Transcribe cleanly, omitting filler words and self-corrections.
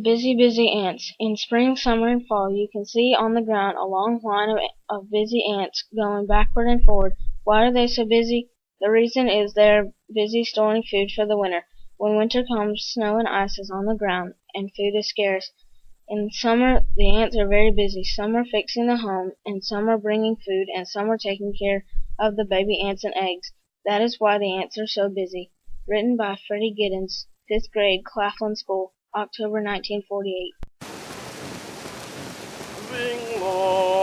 The busy, busy ants. In spring, summer, and fall you can see on the ground a long line of busy ants going backward and forward. Why are they so busy? The reason is they are busy storing food for the winter. When winter comes, snow and ice is on the ground, and food is scarce. In summer the ants are very busy. Some are fixing the home, and some are bringing food, and some are taking care of the baby ants and eggs. That is why the ants are so busy. Written by Freddie Giddens, 5th grade, Claflin School, October 1948. Moving along.